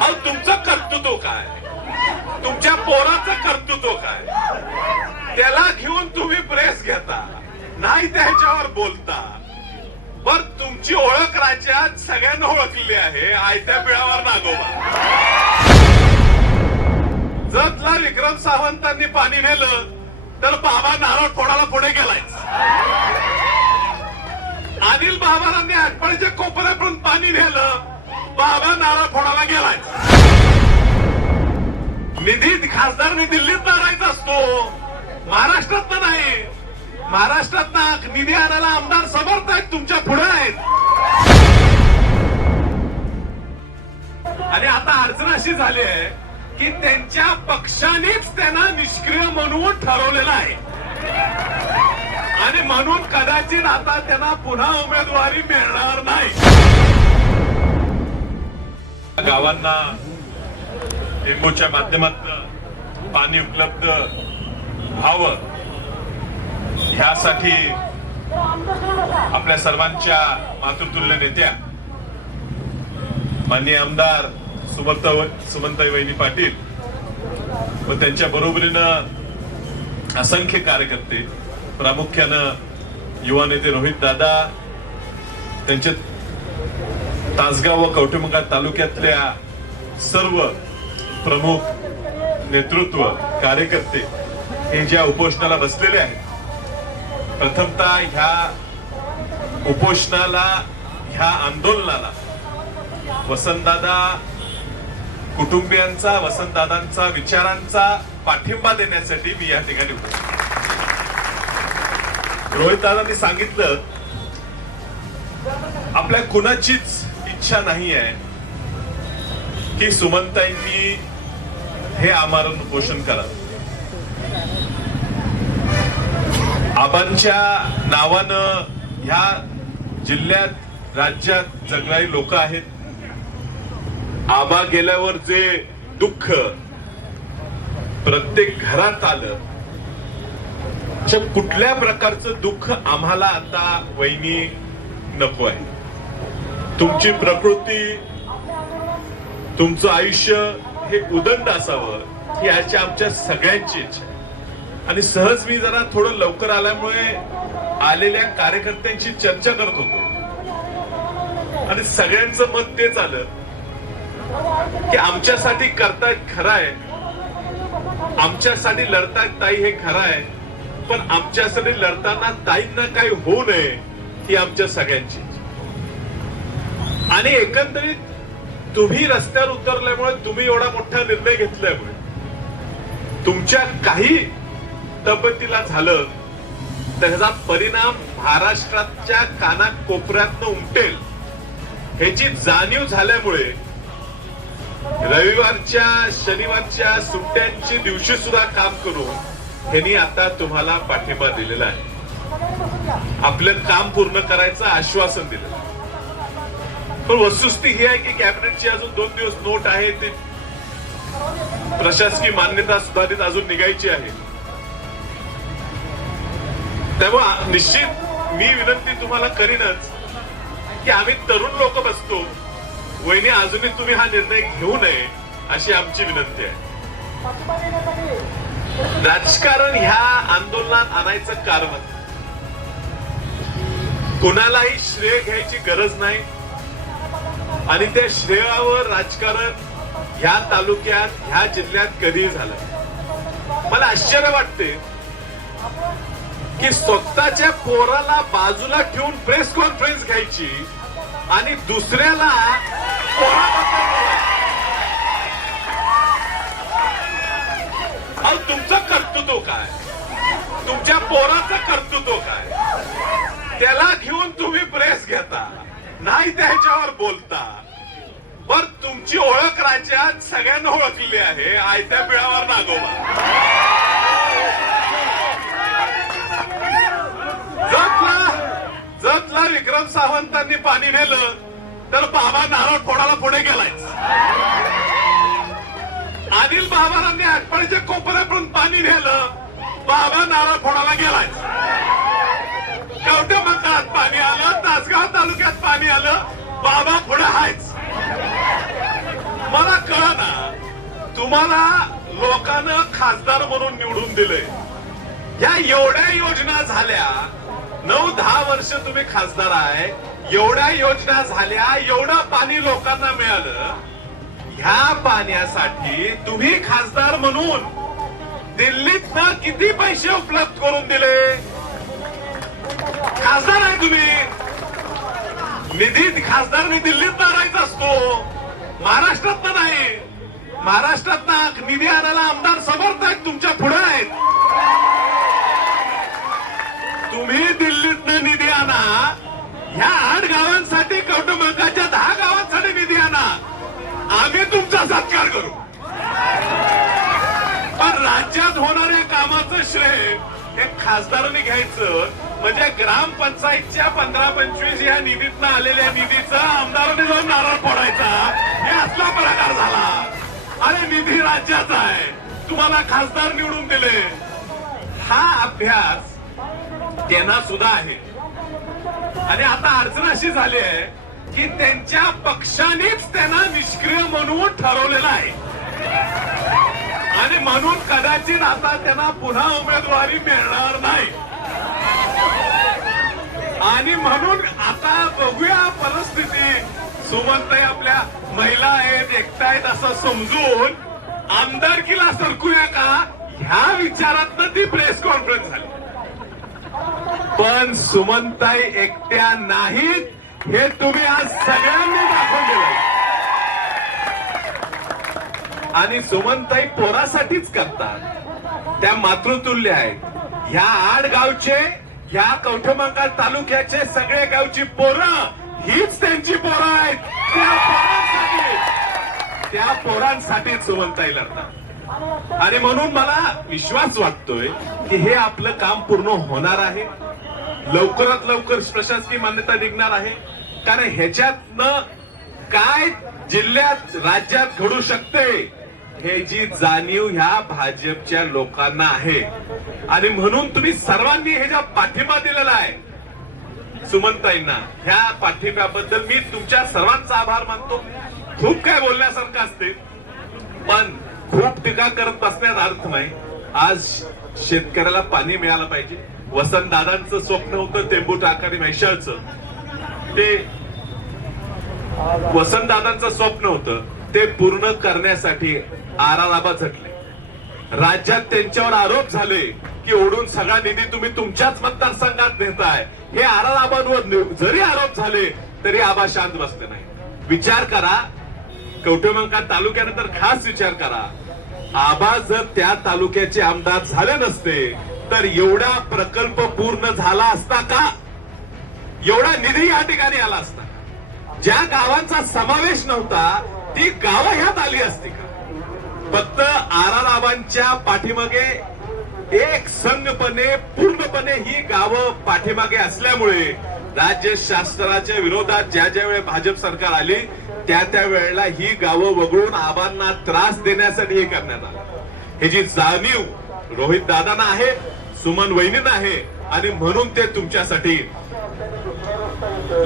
अहो तुमचं कर्तृत्व काय? तुमच्या पोराचं कर्तृत्व काय? त्याला घेऊन तुम्ही प्रेस घेता नाही त्याच्यावर बोलता. बर तुमची ओळख राज्यात सगळ्यांना ओळखली आहे. आयत्या पिळावर नागोबा. जतला विक्रम सावंतांनी पाणी नेलं तर बाबा नारळ फोडाला पुढे गेलाय अनिल बाबांनी आठवड्याच्या कोपऱ्यापर्यंत पाणी नेलं बाबा नारा फोडायला गेलाय. निधी खासदारने दिल्लीत मारायचा असतो. महाराष्ट्रात नाही महाराष्ट्रात निधी आणायला आमदार समर्थ आहेत तुमच्यापुढे आहेत. आणि आता अडचण अशी झाली आहे की त्यांच्या पक्षानेच त्यांना निष्क्रिय म्हणून ठरवलेलं आहे. आणि म्हणून कदाचित आता त्यांना पुन्हा उमेदवारी मिळणार नाही. गावांना डेंगूच्या माध्यमातून पाणी उपलब्ध व्हावं ह्यासाठी आपल्या सर्वांच्या मातृतुल्य नेत्या माननीय आमदार सुमंत सुमंताई वहिनी पाटील व त्यांच्या बरोबरीनं असंख्य कार्यकर्ते प्रामुख्यानं युवा नेते रोहित दादा त्यांचे तासगाव व कवठेमंका तालुक्यातल्या सर्व प्रमुख नेतृत्व कार्यकर्ते हे ज्या उपोषणाला बसलेले आहेत प्रथमतः ह्या उपोषणाला ह्या आंदोलनाला वसंतदादा कुटुंबियांचा वसंतदादांचा विचारांचा पाठिंबा देण्यासाठी मी या ठिकाणी उपस्थित रोहित दादांनी सांगितलं आपल्या कुणाचीच इच्छा नाही आहे की सुमनताईंनी हे आमरण पोषण करावं आबांच्या नावानं ह्या जिल्ह्यात राज्यात जगणारी लोक आहेत. आबा गेल्यावर जे दुःख प्रत्येक घरात आलं कुठल्या प्रकारचं दुःख आम्हाला आता वहिनी नको आहे. तुमची प्रकृती तुमचं आयुष्य हे उदंड असावं ही याची आमच्या सगळ्यांची इच्छा आणि सहज मी जरा थोडं लवकर आल्यामुळे आलेल्या कार्यकर्त्यांशी चर्चा करत होतो. आणि सगळ्यांचं मत तेच आलं की आमच्यासाठी करतायत खरं आहे आमच्यासाठी लढतायत ताई हे खरं आहे पण आमच्यासाठी लढताना ताईंना काही होऊ नये ही आमच्या सगळ्यांची आणि एकंदरीत तुम्ही रस्त्यावर उतरल्यामुळे तुम्ही एवढा मोठा निर्णय घेतल्यामुळे तुमच्या काही तब्येतीला झालं त्याचा परिणाम महाराष्ट्राच्या कानाकोपऱ्यातनं उमटेल ह्याची जाणीव झाल्यामुळे रविवारच्या शनिवारच्या सुट्ट्यांची दिवशी सुद्धा काम करून त्यांनी आता तुम्हाला पाठिंबा दिलेला आहे. आपलं काम पूर्ण करायचं आश्वासन दिलं पण वस्तुस्थिती ही आहे की कॅबिनेटची अजून दोन दिवस नोट आहे ते प्रशासकीय मान्यता सुधारित अजून निघायची आहे. तेव्हा निश्चित मी विनंती तुम्हाला करीनच की आम्ही तरुण लोक बसतो. वहिनी अजूनही तुम्ही हा निर्णय घेऊ नये अशी आमची विनंती आहे. राजकारण ह्या आंदोलनात आणायचं कारण. कोणालाही श्रेय घ्यायची गरज नाही. आणि त्या श्रेयावर राजकारण ह्या तालुक्यात ह्या जिल्ह्यात कधी झालं? मला आश्चर्य वाटते की स्वतःच्या पोराला बाजूला ठेवून प्रेस कॉन्फरन्स घ्यायची आणि दुसऱ्याला अहो तुमचं कर्तृत्व काय? तुमच्या पोराचं कर्तृत्व काय? त्याला घेऊन तुम्ही प्रेस घेता नाही त्याच्यावर बोलता. बर तुमची ओळख राज्यात सगळ्यांना ओळखलेली आहे. आयत्या पिळावर नागोबा. जतला जतला विक्रम सावंतांनी पाणी नेलं तर बाबा नारळ फोडाला पुढे गेलाय आदिल बाबारांनी आठवड्याच्या कोपऱ्यापर्यंत पाणी नेलं बाबा नारळ फोडाला गेलाय कवठ्या म्हणतात पाणी आलं तासगाव तालुक्यात पाणी आलं बाबा पुढे आहेच मला कळ तुम्हाला लोकांना खासदार म्हणून निवडून दिले. या एवढ्या योजना झाल्या नऊ दहा वर्ष तुम्ही खासदार आहे एवढ्या योजना झाल्या एवढं पाणी लोकांना मिळालं. ह्या पाण्यासाठी तुम्ही खासदार म्हणून दिल्लीत किती पैसे उपलब्ध करून दिले? खासदार आहे तुम्ही. निधी खासदार मी दिल्लीत राहायचा असतो. महाराष्ट्रात नाही महाराष्ट्रात निधी आणायला आमदार समर्थ आहेत तुमच्यापुढे आहेत. तुम्ही दिल्लीतनं निधी आणा. ह्या आठ गावांसाठी कौटुंबकाच्या दहा गावांसाठी निधी आणा. आम्ही तुमचा सत्कार करू. पण राज्यात होणाऱ्या कामाचं श्रेय हे खासदारांनी घ्यायचं. म्हणजे ग्रामपंचायतच्या पंधरा पंचवीस या निधीतनं आलेल्या निधीचा आमदारांनी जाऊन नारळ फोडायचा. हे असला प्रकार झाला. अरे निधी राज्याचा आहे. तुम्हाला खासदार निवडून दिले. हा अभ्यास त्यांना सुद्धा आहे. आणि आता अडचण अशी झाली आहे की त्यांच्या पक्षानेच त्यांना निष्क्रिय म्हणून ठरवलेलं आहे. आणि म्हणून कदाचित आता त्यांना पुन्हा उमेदवारी मिळणार नाही. आणि म्हणून आता बघूया परिस्थिती. सुमनताई आपल्या महिला आहेत एकटा आहेत असं समजून आमदारकीला सरकूया का? ह्या विचारात ती प्रेस कॉन्फरन्स झाली. पण सुमनताई एकट्या नाहीत हे तुम्ही आज सगळ्यांनी दाखवून दिलं आणि सुमनताई पोरासाठीच करतात. त्या मातृतुल्य आहेत. ह्या आड गावचे ह्या कौठमांका तालुक्याचे सगळे गावची पोरं हीच त्यांची पोरं आहेत. त्या पोरांसाठी. त्या पोरांसाठी सुमनताई लढतात. आणि म्हणून मला विश्वास वाटतोय की हे आपलं काम पूर्ण होणार आहे. लवकरात लवकर प्रशासकीय मान्यता निघणार आहे. कारण ह्याच्यातनं काय जिल्ह्यात राज्यात घडू शकते हे जी जाणीव ह्या भाजपच्या लोकांना आहे. आणि म्हणून तुम्ही सर्वांनी हे ज्या पाठिंबा दिलेला आहे सुमनताईंना. ह्या पाठिंब्याबद्दल मी तुमच्या सर्वांचा आभार मानतो. खूप काय बोलण्यासारखं असते पण खूप टीका करत बसण्यात अर्थ नाही. आज शेतकऱ्याला पाणी मिळालं पाहिजे. वसंत दादांचं स्वप्न होतं तेंबू टाकाने म्हैशाळचं. ते वसंत दादांचं स्वप्न होतं. ते पूर्ण करण्यासाठी आराराबा झटले. राज्यात त्यांच्यावर आरोप झाले. ओढून सगळा निधी तुम्ही तुमच्याच मतदारसंघात नेताय. हे आराबांवर जरी आरोप झाले तरी आबा शांत बसते नाही विचार करा. कवठेमंका तालुक्यानंतर खास विचार करा. आबा जर त्या तालुक्याचे आमदार झाले नसते तर एवढा प्रकल्प पूर्ण झाला असता का? एवढा निधी या ठिकाणी आला असता ज्या गावांचा समावेश नव्हता ती गावं ह्यात आली असती का? फक्त आराराबांच्या पाठीमागे एक संघपणे पूर्णपणे ही गावं पाठीमागे असल्यामुळे राज्य शासनाच्या विरोधात ज्या ज्या वेळेला भाजप सरकार आली त्या त्या वेळेला ही गावं वगळून आबांना त्रास देण्यासाठी हे करण्यात आलं. हे जी जाणीव रोहित दादांना आहे सुमन वहिनींना आहे आणि म्हणून ते तुमच्यासाठी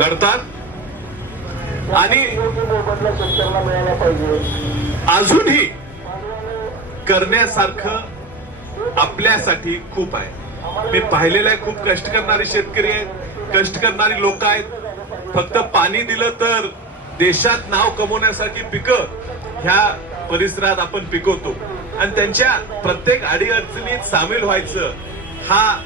लढतात. आणि अजूनही करण्यासारखं आपल्यासाठी खूप आहे. मी पाहिलेलं आहे खूप कष्ट करणारे शेतकरी आहेत कष्ट करणारी लोक आहेत. फक्त पाणी दिलं तर देशात नाव कमवण्यासाठी पिकं ह्या परिसरात आपण पिकवतो. आणि त्यांच्या प्रत्येक अडीअडचणीत सामील व्हायचं हा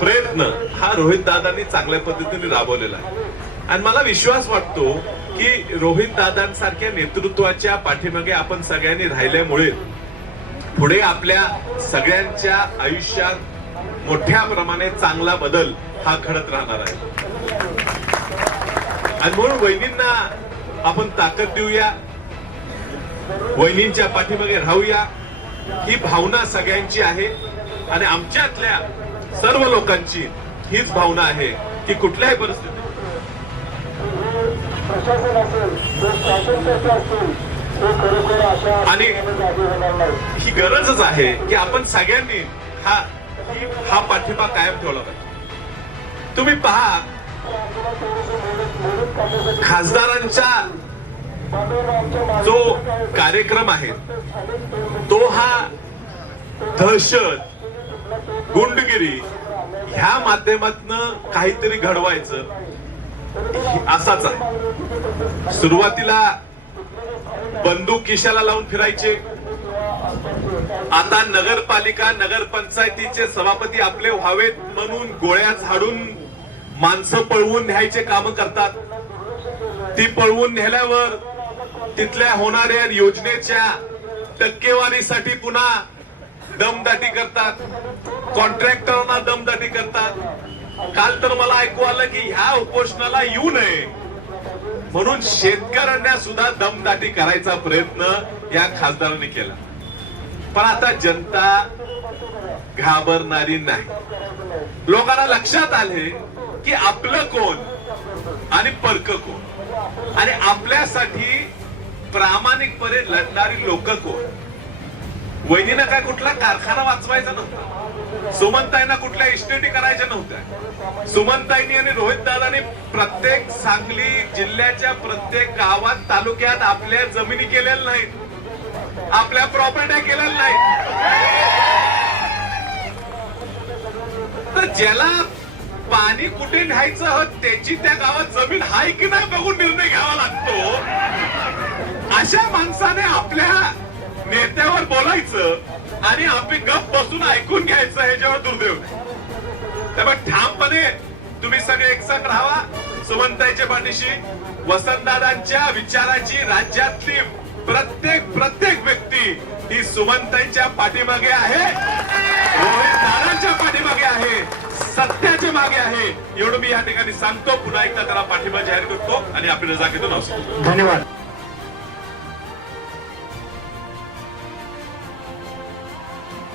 प्रयत्न हा रोहित दादांनी चांगल्या पद्धतीने राबवलेला आहे. आणि मला विश्वास वाटतो की रोहित दादांसारख्या नेतृत्वाच्या पाठीमागे आपण सगळ्यांनी राहिल्यामुळे पुढे आपल्या सगळ्यांच्या आयुष्यात मोठ्या प्रमाणे चांगला बदल हा घडत राहणार आहे. आणि म्हणून वहिनींना आपण ताकद देऊया. वहिनींच्या पाठीमागे राहूया. ही भावना सगळ्यांची आहे. आणि आमच्यातल्या सर्व लोकांची हीच भावना आहे की कुठल्याही परिस्थितीत. आणि- ही गरजच आहे की आपण सगळ्यांनी हा हा पाठिंबा कायम ठेवला पाहिजे. तुम्ही पहा खासदारांच्या जो कार्यक्रम आहे तो हा दहशत गुंडगिरी ह्या माध्यमातन काहीतरी घडवायचं असाच आहे. सुरुवातीला बंदूक किशाला लावून फिरायचे. आता नगरपालिका नगरपंचायतीचे सभापती आपले व्हावेत म्हणून गोळ्या झाडून माणसं पळवून न्यायचे काम करतात. ती पळवून नेल्यावर तिथल्या होणाऱ्या योजनेच्या टक्केवारीसाठी पुन्हा दमदाटी करतात. कॉन्ट्रॅक्टरना दमदाटी करतात. काल तर मला ऐकू आलं की ह्या उपोषणाला येऊ नये. म्हणून शेतकऱ्यांना सुद्धा दमदाटी करायचा प्रयत्न या खासदारांनी केला. पण आता जनता घाबरणारी नाही. लोकांना लक्षात आले की आपलं कोण आणि परक कोण? आणि आपल्यासाठी प्रामाणिकपणे लढणारी लोक कोण? वहिनीनं काय कुठला कारखाना वाचवायचा नव्हता. सुमनताईंना कुठल्या इस्टेटी करायच्या नव्हत्या. सुमनताईनी आणि रोहित दादानी प्रत्येक सांगली जिल्ह्याच्या प्रत्येक गावात तालुक्यात आपल्या जमिनी केलेल्या नाहीत. आपल्या प्रॉपर्ट्या केल्या नाही. तर ज्याला पाणी कुठे न्यायचं त्याची त्या गावात जमीन हाय की नाही बघून निर्णय घ्यावा लागतो. अशा माणसाने आपल्या नेत्यावर बोलायचं आणि आम्ही गप बसून ऐकून घ्यायचं ह्याच्यावर दुर्दैव त्यामुळे ठामपणे तुम्ही सगळे एकसंग राहावा सुमंताईच्या पाठीशी वसंतदादांच्या विचाराची राज्यातली प्रत्येक प्रत्येक व्यक्ती ही सुमंताईच्या पाठीमागे आहे. रोहित पाठीमागे आहे. सत्याच्या मागे आहे. एवढं मी या ठिकाणी सांगतो. पुन्हा एकदा त्याला पाठिंबा जाहीर करतो आणि आपली रजा घेतो नमस्कार धन्यवाद.